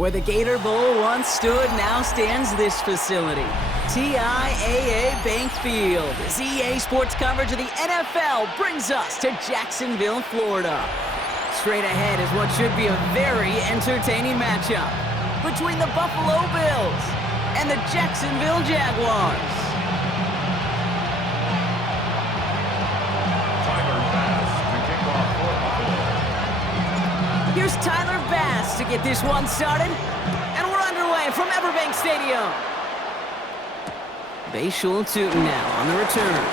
Where the Gator Bowl once stood, now stands this facility. TIAA Bank Field. As EA Sports coverage of the NFL brings us to Jacksonville, Florida. Straight ahead is what should be a very entertaining matchup between the Buffalo Bills and the Jacksonville Jaguars. Here's Tyler Bass to get this one started, and we're underway from Everbank Stadium. Bashul Tutin now on the return.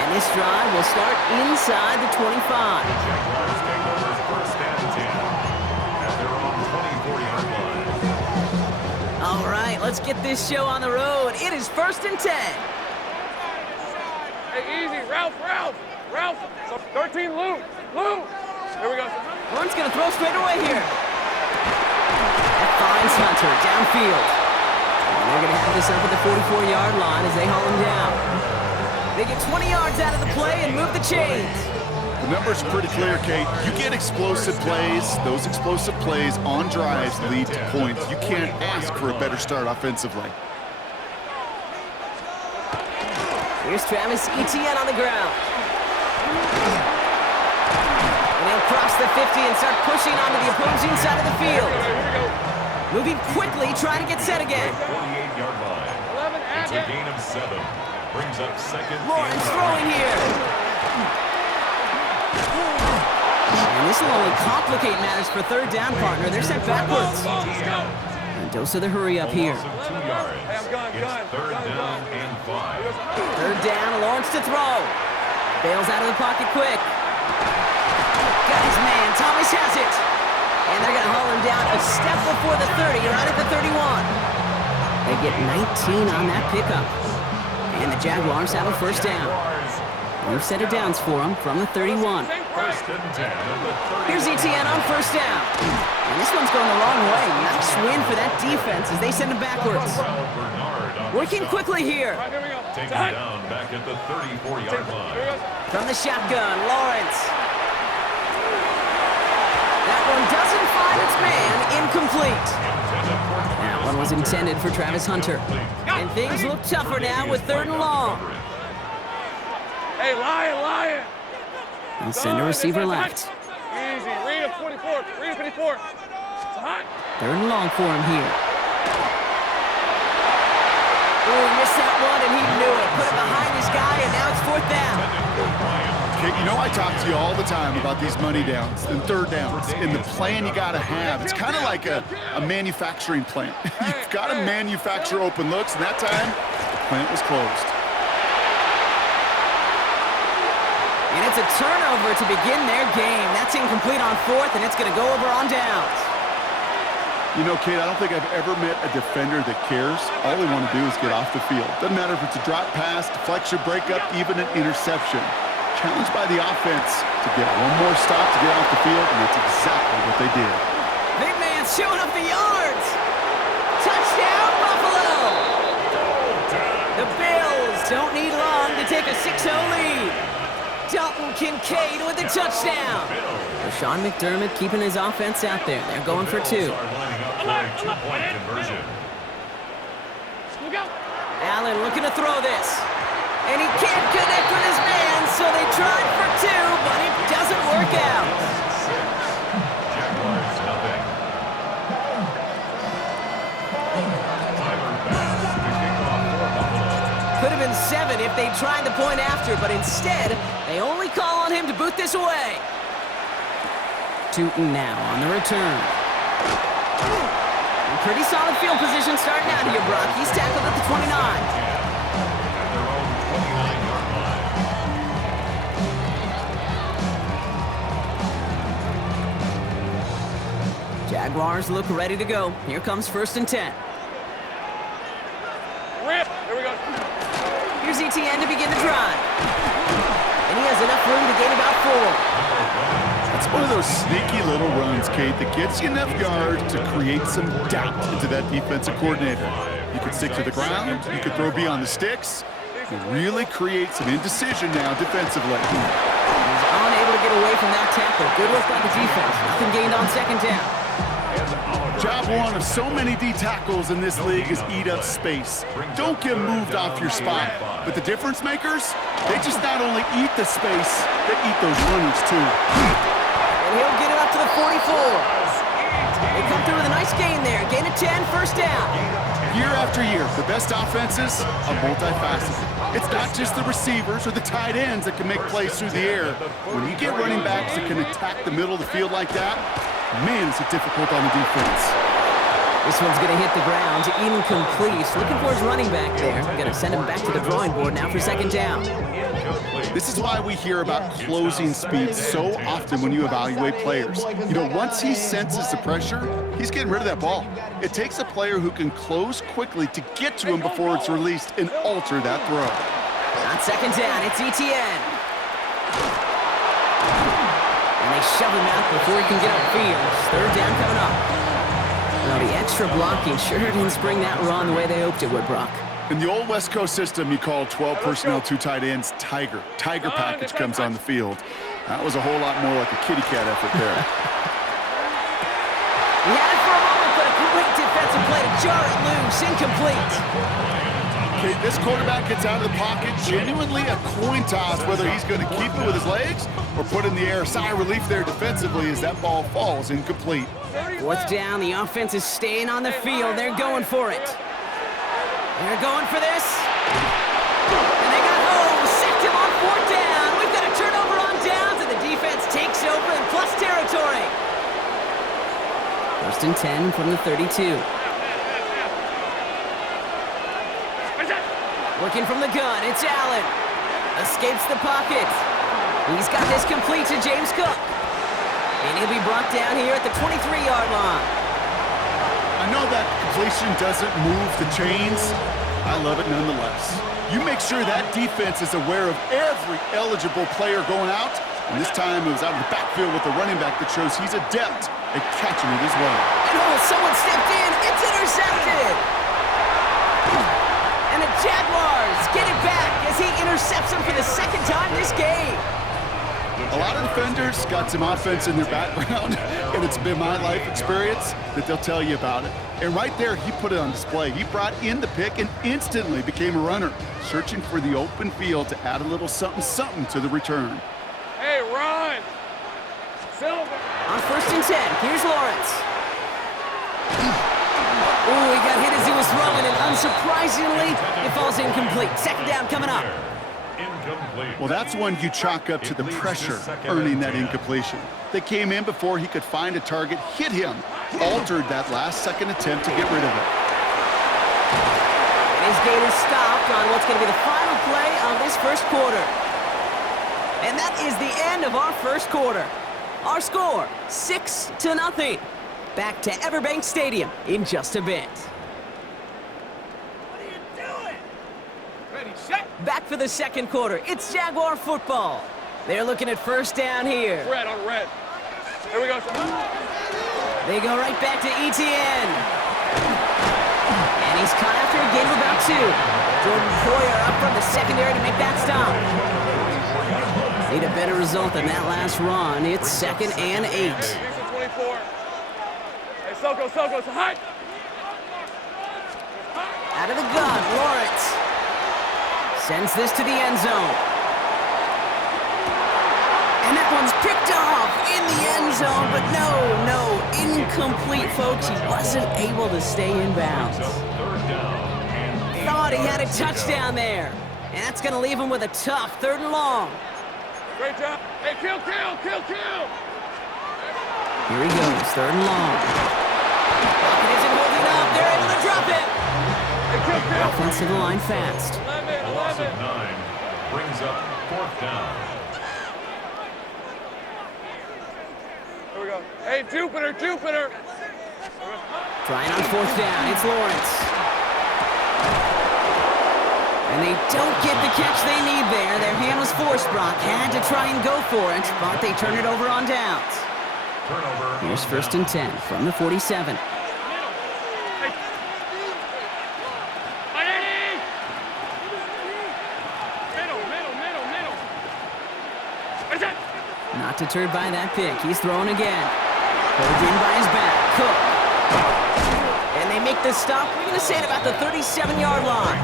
And this drive will start inside the 25. The Jaguars take over first and 10 at their own 24-yard line. All right, let's get this show on the road. It is first and 10. Hey, easy, Ralph. 13, Lou. Here we go. Horn's going to throw straight away here. That finds Hunter downfield. And they're going to have this up at the 44-yard line as they haul him down. They get 20 yards out of the play and move the chains. The numbers are pretty clear, Kate. You get explosive plays. Those explosive plays on drives lead to points. You can't ask for a better start offensively. Here's Travis Etienne on the ground. And they'll cross the 50 and start pushing onto the opposing side of the field. Moving quickly, trying to get set again. 48-yard line. It's a gain of 7. Brings up second. Lawrence throwing here. And this will only complicate matters for third down, partner. They're sent backwards. Mendoza the hurry up here. 2 yards. It's third down and 5. Third down, Lawrence to throw. Bails out of the pocket quick. Got his man, Thomas has it. And they're gonna haul him down a step before the 30, right at the 31. They get 19 on that pickup. And the Jaguars have a first down. New set of downs for them from the 31. First and 10 at the 30. Here's Etienne on first down. And this one's going the wrong way. Nice win for that defense as they send him backwards. Working quickly here. Taken down back at the 34-yard line. From the shotgun, Lawrence. That one doesn't find its man, incomplete. That one was intended for Travis Hunter. And things look tougher now with third and long. Hey, Lion. They'll send a receiver left. Easy, read a 24. It's hot. Third and long for him here. Oh, he missed that one, and he knew it. Put it behind his guy, and now it's fourth down. Kate, you know I talk to you all the time about these money downs and third downs and the plan you got to have. It's kind of like a manufacturing plant. You've got to manufacture open looks, and that time, the plant was closed. And it's a turnover to begin their game. That's incomplete on fourth, and it's going to go over on downs. You know, Kate, I don't think I've ever met a defender that cares. All they want to do is get off the field. Doesn't matter if it's a drop pass, deflection, breakup, even an interception. Challenged by the offense to get one more stop to get off the field, and that's exactly what they did. Big man showing up the yards. Touchdown, Buffalo! The Bills don't need long to take a 6-0 lead. Dalton Kincaid with a touchdown. Sean McDermott keeping his offense out there. They're going for 2. Allen looking to throw this. And he can't connect with his man, so they tried for 2, but it doesn't work out. Jaguars nothing. Tyler Bass to kick off for Buffalo. Could have been 7 if they tried the point after, but instead, they only call on him to boot this away. Tutin now on the return. And pretty solid field position starting out here, Brock. He's tackled at the 29. At their own 29-yard line. Jaguars look ready to go. Here comes first and 10. Rip. Here we go. Here's Etienne to begin the drive. And he has enough room to gain about 4. It's one of those sneaky little runs, Kate, that gets you enough yards to create some doubt into that defensive coordinator. You could stick to the ground, you could throw beyond the sticks, and really create some indecision now defensively. He's unable to get away from that tackle. Good work by the defense. Nothing gained on second down. Job one of so many D tackles in this league is eat up space. Don't get moved off your spot. But the difference makers, they just not only eat the space, they eat those runners too. And he'll get it up to the 44. They come through with a nice gain there. Gain of 10, first down. Year after year, the best offenses are multifaceted. It's not just the receivers or the tight ends that can make plays through the air. When you get running backs that can attack the middle of the field like that, man, is it difficult on the defense. This one's going to hit the ground, incomplete. Looking for his running back there. Going to send him back to the drawing board now for second down. This is why we hear about closing speed so often when you evaluate players. You know, once he senses the pressure, he's getting rid of that ball. It takes a player who can close quickly to get to him before it's released and alter that throw. On second down, it's Etienne. And they shove him out before he can get upfield. Third down coming up. Well, the extra blocking sure didn't spring that run the way they hoped it would, Brock. In the old West Coast system, you call 12 personnel, 2 tight ends, Tiger. Tiger package comes on the field. That was a whole lot more like a kitty cat effort there. He had it for a moment, but a great defensive play to jar it loose. Incomplete. Okay, this quarterback gets out of the pocket, genuinely a coin toss whether he's going to keep it with his legs or put it in the air. Sigh of relief there defensively as that ball falls incomplete. Fourth down, the offense is staying on the field. They're going for it. They're going for this. And they got home. Sacked him on fourth down. We've got a turnover on downs, and the defense takes over in plus territory. First and 10 from the 32. Working from the gun, it's Allen. Escapes the pocket. He's got this complete to James Cook. And he'll be brought down here at the 23-yard line. I know that completion doesn't move the chains. I love it nonetheless. You make sure that defense is aware of every eligible player going out. And this time it was out of the backfield with the running back that shows he's adept at catching it as well. And oh, someone stepped in. It's intercepted. And the Jaguars get it back as he intercepts him for the second time this game. A lot of defenders got some offense in their background, and it's been my life experience that they'll tell you about it. And right there, he put it on display. He brought in the pick and instantly became a runner, searching for the open field to add a little something to the return. Hey, run! Silver! On first and 10, here's Lawrence. Ooh, he got hit as he was throwing, and unsurprisingly, it falls incomplete. Second down coming up. Well, that's one you chalk up to the pressure earning that incompletion. They came in before he could find a target, hit him, altered that last-second attempt to get rid of it. His game is stopped on what's going to be the final play of this first quarter. And that is the end of our first quarter. Our score, 6-0. Back to Everbank Stadium in just a bit. Back for the second quarter. It's Jaguar football. They're looking at first down here. Red on red. Here we go. They go right back to Etienne. And he's caught after a gain of about 2. Jordan Poyer up from the secondary to make that stop. Need a better result than that last run. It's 2nd and 8. 24. Hey, Soko, so high. Out of the gun, Lawrence. Sends this to the end zone. And that one's picked off in the end zone, but no, incomplete, folks. He wasn't able to stay in bounds. Thought he had a touchdown there. And that's going to leave him with a tough 3rd and long. Great job. Hey, kill. Here he goes, 3rd and long. Pocket isn't holding up. They're able to drop it. Hey, kill. Offense to the line fast. 11. 9 brings up 4th down. Here we go. Hey, Jupiter. Trying on 4th down, it's Lawrence. And they don't get the catch they need there. Their hand was forced, Brock. Had to try and go for it, but they turn it over on downs. Turnover. Here's 1st and 10 from the 47. Not Not deterred by that pick. He's throwing again. Pulled in by his back. Cook. And they make the stop. We're going to say it about the 37-yard line.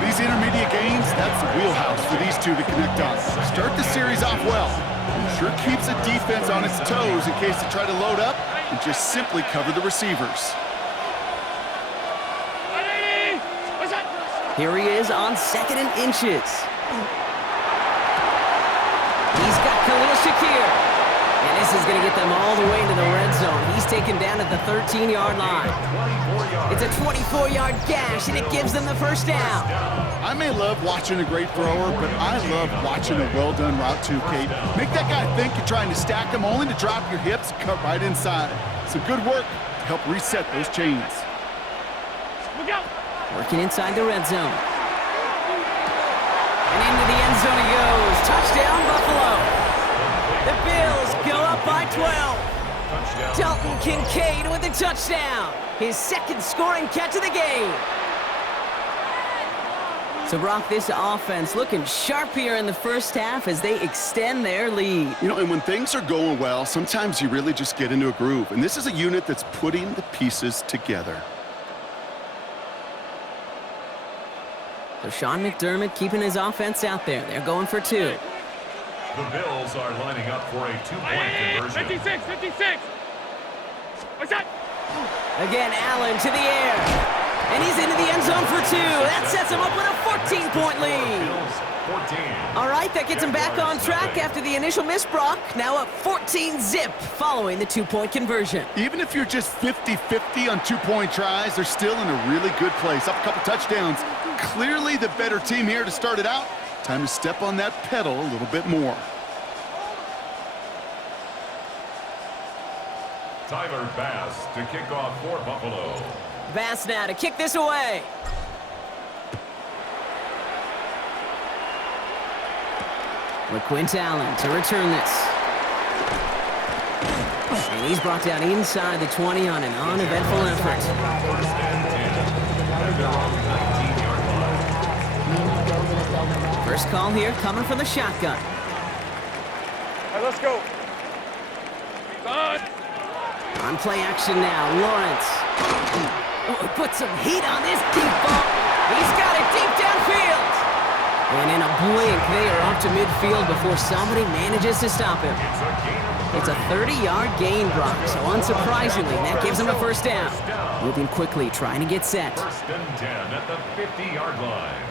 These intermediate gains, that's the wheelhouse for these two to connect on. Start the series off well. It sure keeps the defense on its toes in case they try to load up and just simply cover the receivers. Here he is on 2nd and inches. He's got Khalil Shakir. And this is going to get them all the way into the red zone. He's taken down at the 13-yard line. It's a 24-yard gash, and it gives them the first down. I may love watching a great thrower, but I love watching a well-done route too, Kate. Make that guy think you're trying to stack him, only to drop your hips and cut right inside. Some good work to help reset those chains. Look out! Working inside the red zone. And into the end zone he goes. Touchdown, Buffalo. The Bills go up by 12. Dalton Kincaid with the touchdown. His second scoring catch of the game. So, Brock, this offense looking sharp here in the first half as they extend their lead. You know, and when things are going well, sometimes you really just get into a groove. And this is a unit that's putting the pieces together. So Sean McDermott keeping his offense out there. They're going for 2. The Bills are lining up for a 2-point conversion. 56, 56. What's that? Again, Allen to the air. And he's into the end zone for 2. That sets him up with a 14-point lead. Bills 14. All right, that gets him back on track after the initial miss, Brock. Now up 14-zip following the 2-point conversion. Even if you're just 50-50 on 2-point tries, they're still in a really good place. Up a couple touchdowns. Clearly the better team here to start it out. Time to step on that pedal a little bit more. Tyler Bass to kick off for Buffalo. Bass now to kick this away. LaQuint Allen to return this. And he's brought down inside the 20 on an uneventful effort. First and 10. At their own 19-yard line. First call here coming from the shotgun. All right, let's go. Done. On play action now, Lawrence. Oh, put some heat on this deep ball. He's got it deep downfield. And in a blink, they are up to midfield before somebody manages to stop him. It's a 30-yard gain, Brock, so unsurprisingly, that gives him a first down. Moving quickly, trying to get set. First and 10 at the 50-yard line.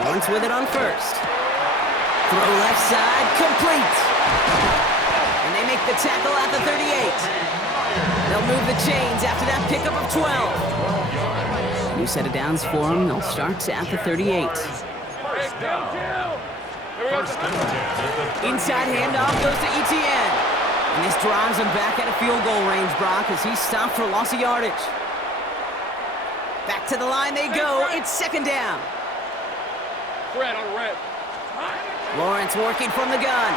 Lawrence with it on first. Throw left side, complete. And they make the tackle at the 38. They'll move the chains after that pickup of 12. New set of downs for them. They'll start at the 38. First and 10 at the Inside handoff goes to Etienne. And this drives him back at a field goal range, Brock, as he stopped for loss of yardage. Back to the line they go. It's second down. Red on red. Lawrence working from the gun.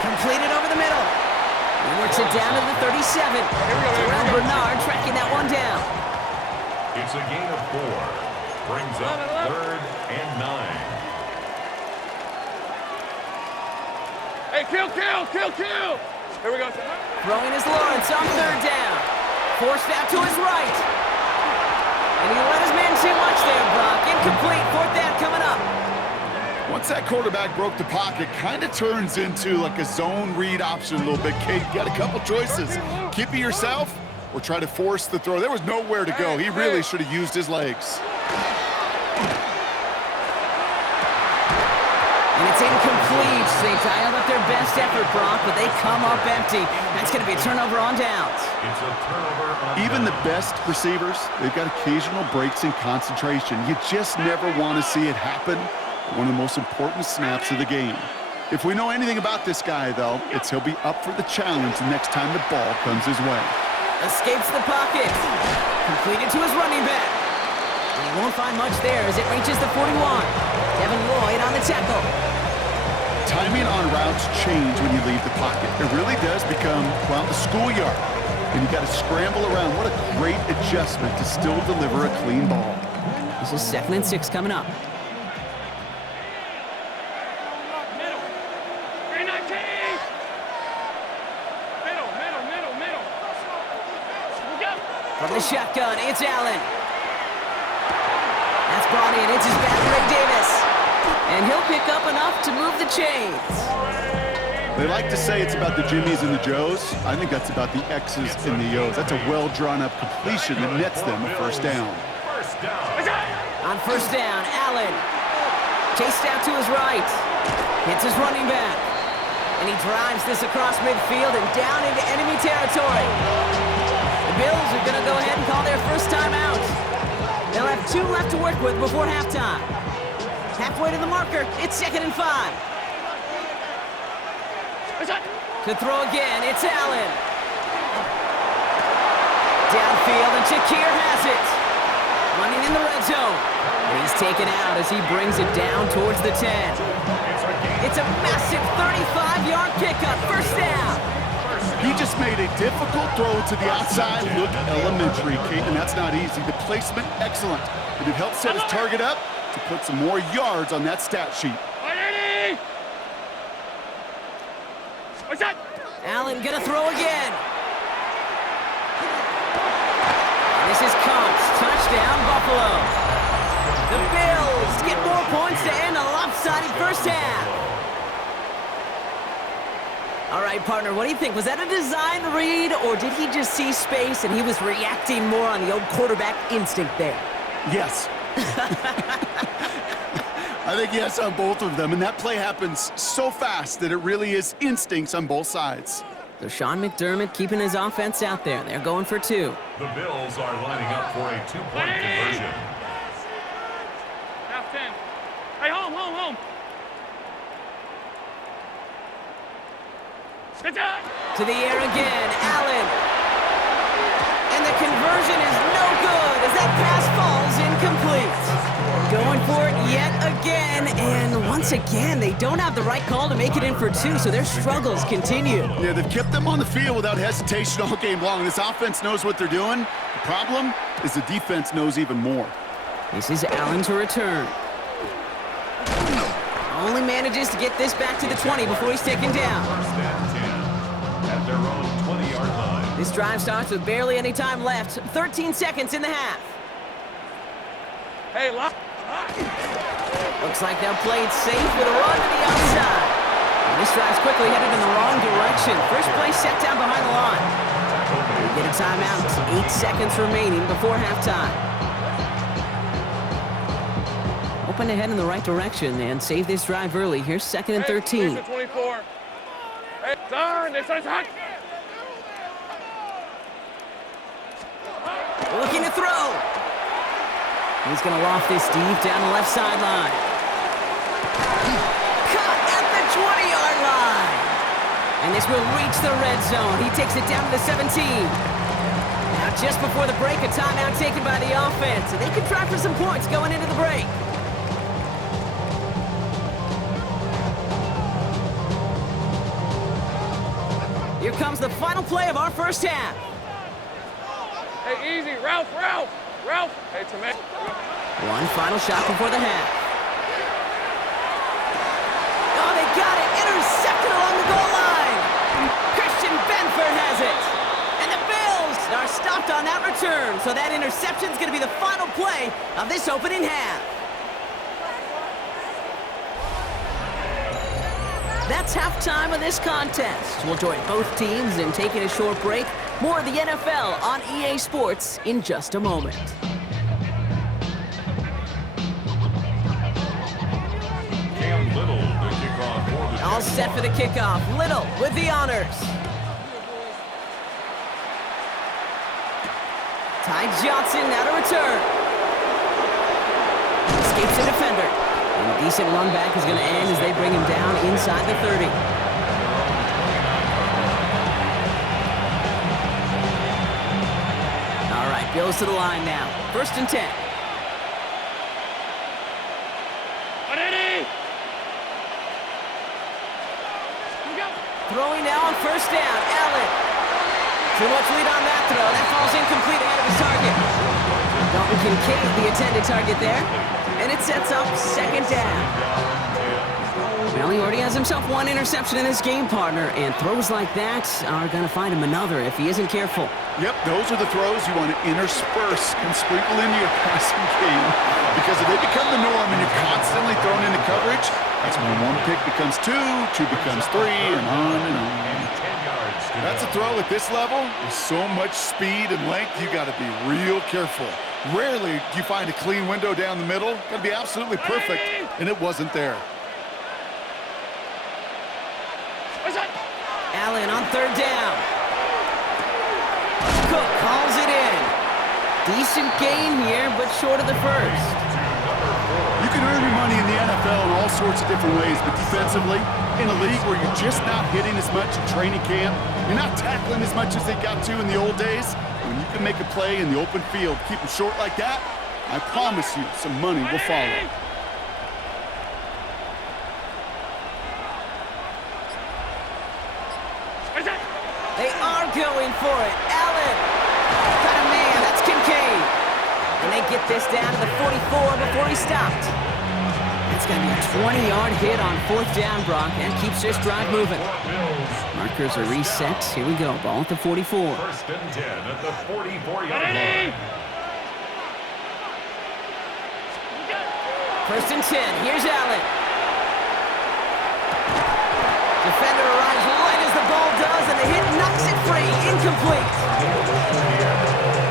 Completed over the middle. He works it down to the 37. Terrell Bernard tracking that one down. It's a gain of 4. Brings up 3rd and 9. Hey, kill. Here we go. Throwing is Lawrence on 3rd down. Forced out to his right. And he let his man too much there, Brock. Incomplete. 4th down coming up. Once that quarterback broke the pocket, kind of turns into like a zone read option a little bit. Kate, you got a couple choices. Keep it yourself or try to force the throw. There was nowhere to go. He really should have used his legs. And it's incomplete. They dialed up their best effort, Brock, but they come up empty. That's going to be a turnover on downs. It's a turnover on Even the downs. best receivers, they've got occasional breaks in concentration. You just never want to see it happen. One of the most important snaps of the game. If we know anything about this guy, though, it's he'll be up for the challenge the next time the ball comes his way. Escapes the pocket. Completed to his running back. And he won't find much there as it reaches the 41. Devin Lloyd on the tackle. Timing on routes change when you leave the pocket. It really does become, well, the schoolyard. And you got to scramble around. What a great adjustment to still deliver a clean ball. This is 2nd and 6 coming up. From the shotgun, it's Allen. That's brought in. It's his back, Ray Davis. And he'll pick up enough to move the chains. They like to say it's about the Jimmies and the Joes. I think that's about the X's and the O's. That's a well-drawn-up completion that nets them a first down. On first down, Allen. Chased out to his right. Hits his running back. And he drives this across midfield and down into enemy territory. The Bills are going to go ahead and call their first timeout. They'll have 2 left to work with before halftime. Halfway to the marker, it's 2nd and 5. To throw again, it's Allen. Downfield, and Shakir has it. Running in the red zone. And he's taken out as he brings it down towards the 10. It's a massive 35-yard pickup, first down. He just made a difficult throw to the outside. Look elementary, Kate, and that's not easy. The placement, excellent. And it helped set his target up to put some more yards on that stat sheet. Allen gonna throw again. And this is Kuntz. Touchdown, Buffalo. The Bills get more points to end a lopsided first half. All right, partner, what do you think? Was that a design read, or did he just see space and he was reacting more on the old quarterback instinct there? Yes. I think yes on both of them, and that play happens so fast that it really is instincts on both sides. So Sean McDermott keeping his offense out there. They're going for 2. The Bills are lining up for a 2-point conversion. Half 10. Hey, home. Good job. To the air again, Allen. And the conversion is no good as that pass falls incomplete. Going for it yet again, and once again, they don't have the right call to make it in for 2, so their struggles continue. Yeah, they've kept them on the field without hesitation all game long. This offense knows what they're doing. The problem is the defense knows even more. This is Allen to return. Only manages to get this back to the 20 before he's taken down. First and 10 at their own 20-yard line. This drive starts with barely any time left. 13 seconds in the half. Hey, lock. Looks like they'll play it safe with a run to the outside. And this drive's quickly headed in the wrong direction. First play set down behind the line. We get a timeout. 8 seconds remaining before halftime. Hoping to head in the right direction and save this drive early. Here's 2nd and 13. Hey, 24. Hey, turn. It's hot. Looking to throw. He's going to loft this deep down the left sideline. Caught at the 20-yard line. And this will reach the red zone. He takes it down to the 17. Now, just before the break, a timeout taken by the offense. And they can try for some points going into the break. Here comes the final play of our first half. Hey, easy. Ralph. Hey, Tomato. One final shot before the half. Oh, they got it. Intercepted along the goal line. Christian Benford has it. And the Bills are stopped on that return. So that interception's going to be the final play of this opening half. That's halftime of this contest. We'll join both teams in taking a short break. More of the NFL on EA Sports in just a moment. Cam Little, the kickoff for the All set for the kickoff. Little with the honors. Ty Johnson now to return. Escapes the defender. And a decent run back is going to end as they bring him down inside the 30. All right, Bills to the line now. 1st and 10. Throwing now on first down, Allen. Too much lead on that throw. That falls incomplete ahead of his target. Dalton Kincaid, the intended target there. And it sets up 2nd down. Well, he already has himself one interception in this game, partner, and throws like that are going to find him another if he isn't careful. Yep, those are the throws you want to intersperse and sprinkle into your passing game. Because if they become the norm and you're constantly thrown into coverage, that's when one pick becomes two, two becomes three, and on and on. That's a throw at this level with so much speed and length, you got to be real careful. Rarely do you find a clean window down the middle. Got to be absolutely perfect, and it wasn't there. Allen on third down. Cook calls it in. Decent gain here, but short of the first. You can earn your money in the NFL in all sorts of different ways, but defensively, in a league where you're just not hitting as much in training camp, you're not tackling as much as they got to in the old days, when you can make a play in the open field, keep them short like that, I promise you some money will follow. They are going for it. Allen. Got a man. That's Kincaid. And they get this down to the 44 before he stopped. That's going to be a 20-yard hit on fourth down, Brock, and keeps this drive moving. Markers are reset. Here we go. Ball at the 44. First and 10 at the 44-yard line. First and 10. Here's Allen. Defender arrives right as the ball does, and the hit knocks it free. Incomplete.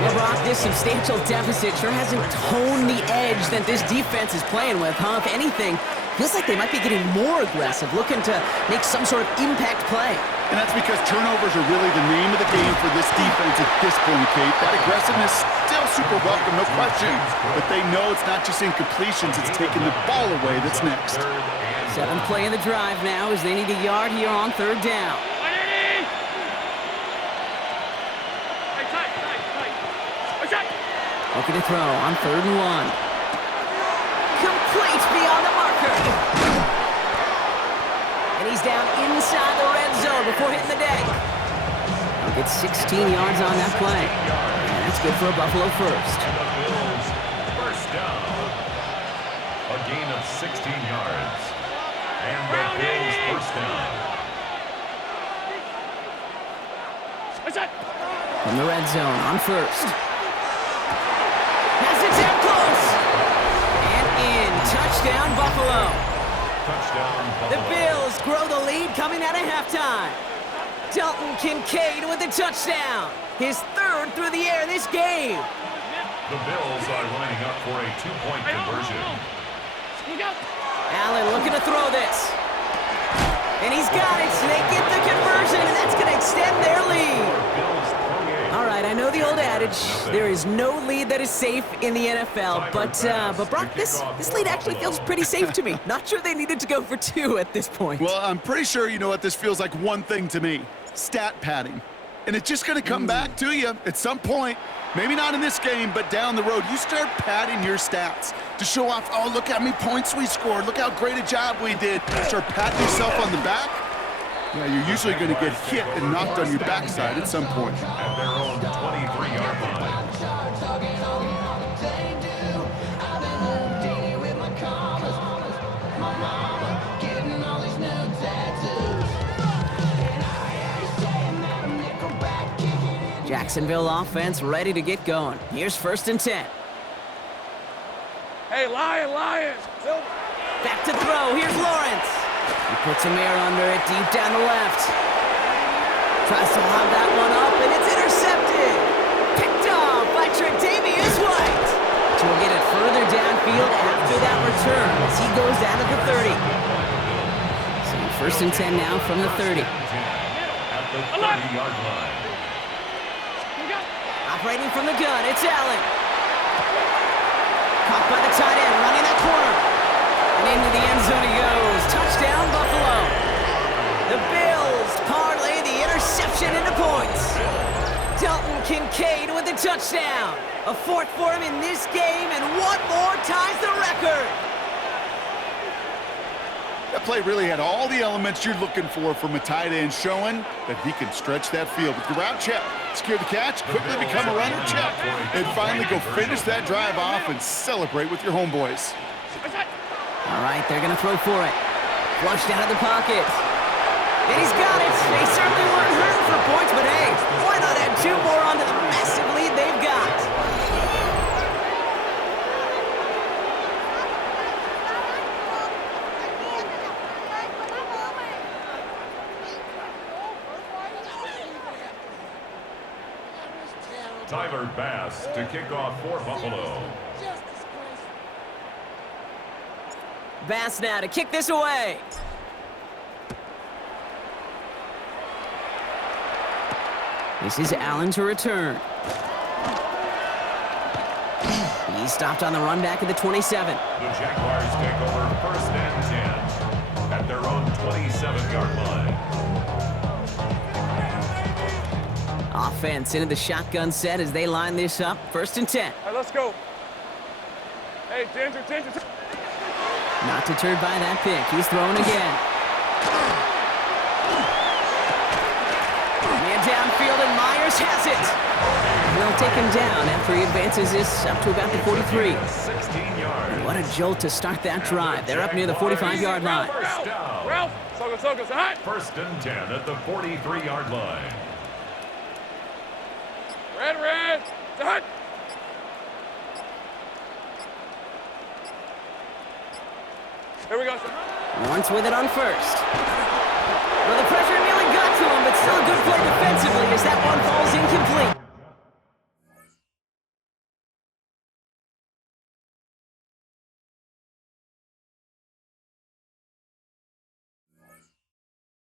Well, Brock, this substantial deficit sure hasn't toned the edge that this defense is playing with, huh? If anything, feels like they might be getting more aggressive, looking to make some sort of impact play. And that's because turnovers are really the name of the game for this defense at this point, Kate. That aggressiveness still super welcome, no question. But they know it's not just incompletions, it's taking the ball away that's next. Seventh play in the drive now as they need a yard here on third down. Looking to throw on third and one. Complete beyond the marker. And he's down inside the red zone before hitting the deck. He'll get 16 yards on that play. And that's good for a Buffalo first. First down. A gain of 16 yards. And the Bills first down. From the red zone on first. Has it down close. And in. Touchdown, Buffalo. Touchdown, Buffalo. The Bills grow the lead coming out of halftime. Dalton Kincaid with a touchdown. His third through the air this game. The Bills are lining up for a two-point conversion. Allen looking to throw this. And he's got it. So they get the conversion, and that's going to extend their lead. All right, I know the old adage, there is no lead that is safe in the NFL, but Brock, this lead actually feels pretty safe to me. Not sure they needed to go for two at this point. Well, I'm pretty sure you know what this feels like one thing to me. Stat padding. And it's just going to come back to you at some point. Maybe not in this game, but down the road. You start padding your stats to show off, oh, look how many points we scored. Look how great a job we did. Start patting yourself on the back. Yeah, you're usually going to get hit and knocked on your backside at some point. At their own 23-yard line. Jacksonville offense ready to get going. Here's first and 10. Hey, Lion! Back to throw. Here's Lawrence. He puts a air under it deep down the left. Tries to lob that one up, and it's intercepted. Picked off by Tre'Davious White. So we'll get it further downfield after that return as he goes down to the 30. So first and 10 now from the 30. At the 30-yard line. Operating from the gun, it's Allen. Caught by the tight end, running that corner. And into the end zone he goes. Touchdown, Buffalo. The Bills parlay the interception into points. Dalton Kincaid with the touchdown. A fourth for him in this game, and one more ties the record. That play really had all the elements you're looking for from a tight end, showing that he can stretch that field with the route check, secure the catch, quickly become a runner check, and finally go finish that drive off and celebrate with your homeboys. All right, they're going to throw for it. Flushed out of the pocket. And he's got it. They certainly weren't hurting for points, but hey, why not add 2 more onto the massive lead they've got? Tyler Bass to kick off for Buffalo. Bass now to kick this away. This is Allen to return. He's stopped on the run back at the 27. The Jaguars take over 1st and 10 at their own 27-yard line. Offense into the shotgun set as they line this up. 1st and 10. All right, let's go. Hey, Ginger. Not deterred by that pick. He's throwing again. Man downfield, and Myers has it. They'll take him down after he advances this up to about the 43. 16 yards. What a jolt to start that drive. They're up near the 45-yard line. First down. Ralph, so hot. 1st and 10 at the 43-yard line. Red, hot. Here we go, sir. Once with it on 1st. Well, the pressure nearly got to him, but still a good play defensively as that